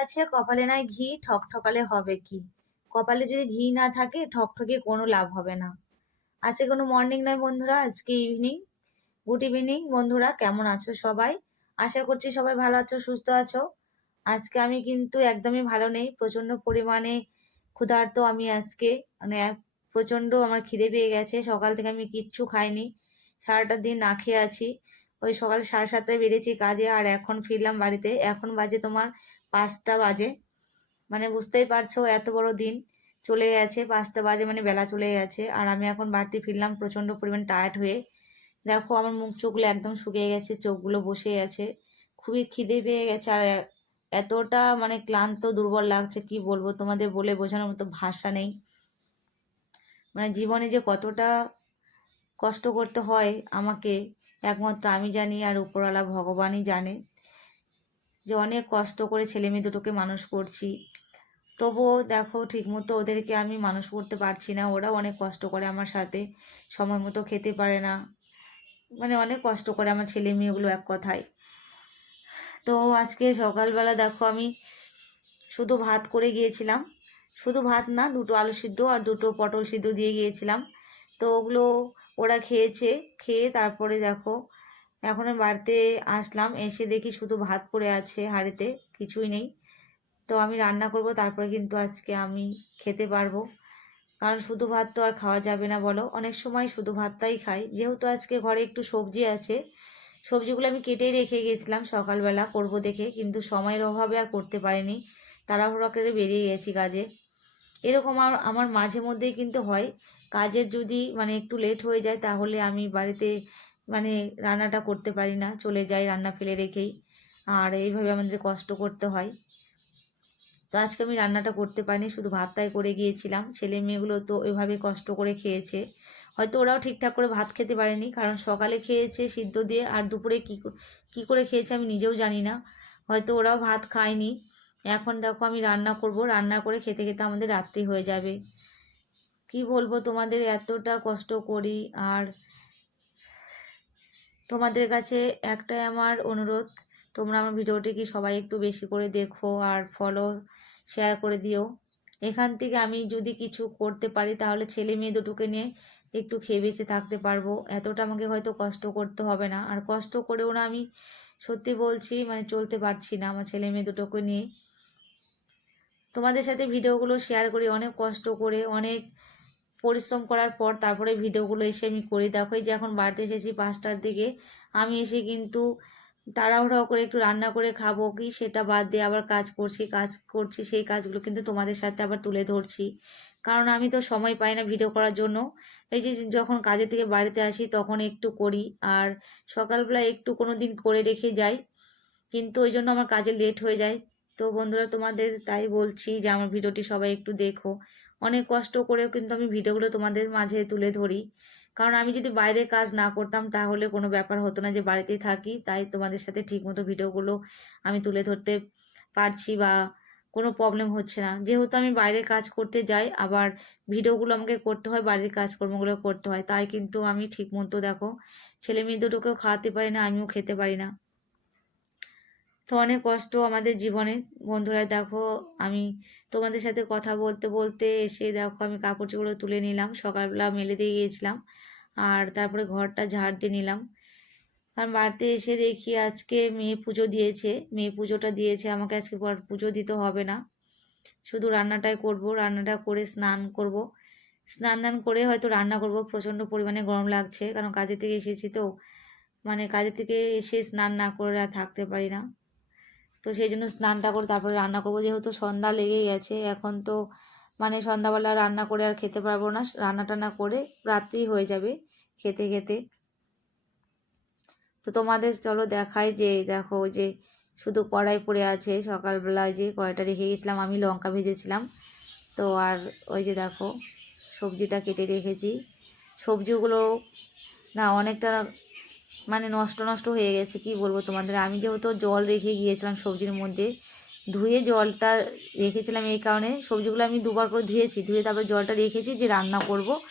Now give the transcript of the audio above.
আছে কপালে নাই ঘি ঠকঠকালে হবে কি। কপালে যদি ঘি না থাকে ঠকঠকে কোনো লাভ হবে না। আজকে কোনো মর্নিং নয় বন্ধুরা, আজকে ইভিনিং। গুড ইভিনিং বন্ধুরা, কেমন আছো সবাই? আশা করছি সবাই ভালো আছো, সুস্থ আছো। আজকে আমি কিন্তু একদমই ভালো নেই, প্রচন্ড পরিমাণে ক্ষুধার্ত আমি আজকে। মানে প্রচন্ড আমার খিদে পেয়ে গেছে, সকাল থেকে আমি কিচ্ছু খাইনি, সারাটা দিন না খেয়ে আছি। ওই সকাল 7:30টায় বেরিয়েছি কাজে, আর এখন ফিরলাম বাড়িতে। এখন বাজে তোমার 5টা বাজে। মানে বুঝতেই পারছো এত বড় দিন চলে গেছে, 5টা বাজে মানে বেলা চলে গেছে। আর আমি এখন বাড়িতে ফিরলাম প্রচন্ড পরিমাণ টায়ার্ড হয়ে। দেখো আমার মুখ চোখগুলো একদম শুকিয়ে গেছে, চোখগুলো বসে গেছে, খুবই খিদে পেয়ে গেছে। আর এতটা মানে ক্লান্ত দুর্বল লাগছে, কি বলবো তোমাদের, বলে বোঝানোর মতো ভাষা নেই। মানে জীবনে যে কতটা কষ্ট করতে হয় আমাকে, একমাত্র আমি জানি আর উপরওয়ালা ভগবানই জানে। যে অনেক কষ্ট করে ছেলে মেয়ে দুটোকে মানুষ করছি, তবুও দেখো ঠিকমতো ওদেরকে আমি মানুষ করতে পারছি না। ওরাও অনেক কষ্ট করে আমার সাথে, সময় মতো খেতে পারে না, মানে অনেক কষ্ট করে আমার ছেলে মেয়েগুলো এক কথায়। তো আজকে সকালবেলা দেখো আমি শুধু ভাত করে গিয়েছিলাম, শুধু ভাত না, 2টো আলু সিদ্ধ আর 2টো পটল সিদ্ধ দিয়ে গিয়েছিলাম। তো ওগুলো ওরা খেয়েছে, খেয়ে তারপরে দেখো এখন আমি বাড়িতে আসলাম, এসে দেখি শুধু ভাত পড়ে আছে হাঁড়িতে, কিছুই নেই। তো আমি রান্না করব, তারপরে কিন্তু আজকে আমি খেতে পারবো। কারণ শুধু ভাত তো আর খাওয়া যাবে না বলো, অনেক সময় শুধু ভাতটাই খাই। যেহেতু আজকে ঘরে একটু সবজি আছে, সবজিগুলো আমি কেটেই রেখে গেছিলাম সকালবেলা করব দেখে, কিন্তু সময়ের অভাবে আর করতে পারিনি, তাড়াহুড়ো করে বেরিয়ে গেছি কাজে। এরকম আমার মাঝে মধ্যেই কিন্তু হয়, কাজের যদি মানে একটু লেট হয়ে যায় তাহলে আমি বাড়িতে মানে রান্নাটা করতে পারি না, চলে যাই রান্না ফেলে রেখেই। আর এইভাবে আমাদের কষ্ট করতে হয়। তো আজকে আমি রান্নাটা করতে পারিনি, শুধু ভাতটাই করে গিয়েছিলাম। ছেলে মেয়েগুলো তো ওইভাবে কষ্ট করে খেয়েছে, হয়তো ওরাও ঠিকঠাক করে ভাত খেতে পারেনি, কারণ সকালে খেয়েছে সিদ্ধ দিয়ে, আর দুপুরে কী করে খেয়েছে আমি নিজেও জানি না, হয়তো ওরাও ভাত খায়নি। এখন দেখো আমি রান্না করব, রান্না করে খেতে খেতে আমাদের রাত্রি হয়ে যাবে। কি বলবো তোমাদের, এতটা কষ্ট করি। আর তোমাদের কাছে একটাই আমার অনুরোধ, তোমরা আমার ভিডিওটিকে সবাই একটু বেশি করে দেখো আর ফলো শেয়ার করে দিও। এখান থেকে আমি যদি কিছু করতে পারি তাহলে ছেলে মেয়ে দুটোকে নিয়ে একটু খেয়ে বেঁচে থাকতে পারবো, এতটা আমাকে হয়তো কষ্ট করতে হবে না। আর কষ্ট করেও না আমি সত্যি বলছি মানে চলতে পারছি না আমার ছেলে মেয়ে দুটোকে নিয়ে। তোমাদের সাথে ভিডিওগুলো শেয়ার করি অনেক কষ্ট করে, অনেক পরিশ্রম করার পর তারপরে ভিডিওগুলো এসে আমি করি। দেখো এই যে এখন বাড়িতে এসেছি 5টার দিকে, আমি এসে কিন্তু তাড়াহুড়ো করে একটু রান্না করে খাবো কি সেটা বাদ দিয়ে আবার কাজ করছি, সেই কাজগুলো কিন্তু তোমাদের সাথে আবার তুলে ধরছি, কারণ আমি তো সময় পাই না ভিডিও করার জন্য। এই যে যখন কাজের থেকে বাড়িতে আসি তখন একটু করি, আর সকালবেলা একটু কোনো দিন করে রেখে যাই, কিন্তু ওই জন্য আমার কাজে লেট হয়ে যায়। তো বন্ধুরা তোমাদের তাই বলছি যে আমার ভিডিওটি সবাই একটু দেখো, অনেক কষ্ট করেও কিন্তু আমি ভিডিওগুলো তোমাদের মাঝে তুলে ধরি। কারণ আমি যদি বাইরে কাজ না করতাম তাহলে কোনো ব্যাপার হতো না, যে বাড়িতেই থাকি তাই তোমাদের সাথে ঠিকমতো ভিডিওগুলো আমি তুলে ধরতে পারছি, বা কোনো প্রবলেম হচ্ছে না। যেহেতু আমি বাইরে কাজ করতে যাই, আবার ভিডিওগুলো আমাকে করতে হয়, বাড়ির কাজকর্মগুলো করতে হয়, তাই কিন্তু আমি ঠিকমতো দেখো ছেলে মেয়ে দুটোকেও খাওয়াতে পারি না, আমিও খেতে পারি না। তো অনেক কষ্ট আমাদের জীবনে বন্ধুরা। দেখো আমি তোমাদের সাথে কথা বলতে বলতে এসে দেখো আমি কাপড় চোপড় তুলে নিলাম, সকালবেলা মেলে দিয়ে গিয়েছিলাম, আর তারপরে ঘরটা ঝাড় দিয়ে নিলাম। কারণ বাড়িতে এসে দেখি আজকে মেয়ে পুজো দিয়েছে, মেয়ে পুজোটা দিয়েছে, আমাকে আজকে পুজো দিতে হবে না, শুধু রান্নাটাই করব। রান্নাটা করে স্নান করব, স্নান দান করে হয়তো রান্না করব। প্রচণ্ড পরিমাণে গরম লাগছে, কারণ কাজের থেকে এসেছি তো, মানে কাজের থেকে এসে স্নান না করে আর থাকতে পারি না। তো সেই জন্য স্নানটা করে তারপরে রান্না করব, যেহেতু সন্ধ্যা লেগে গেছে এখন। তো মানে সন্ধ্যাবেলা রান্না করে আর খেতে পারবো না, রান্না টান্না করে রাত্রি হয়ে যাবে খেতে খেতে। তো তোমাদের চলো দেখাই, যে দেখো ওই যে শুধু কড়াই পড়ে আছে, সকালবেলা ওই যে কড়াইটা রেখে গেছিলাম, আমি লঙ্কা ভেজেছিলাম। তো আর ওই যে দেখো সবজিটা কেটে রেখেছি, সবজিগুলো না অনেকটা মানে নষ্ট নষ্ট হয়ে গেছে, কি বলবো তোমাদের। আমি যেহেতু জল রেখে গিয়েছিলাম সবজির মধ্যে, ধুয়ে জলটা রেখেছিলাম, এই কারণে সবজিগুলো আমি দুবার করে ধুয়েছি, ধুয়ে তারপর জলটা রেখেছি যে রান্না করব।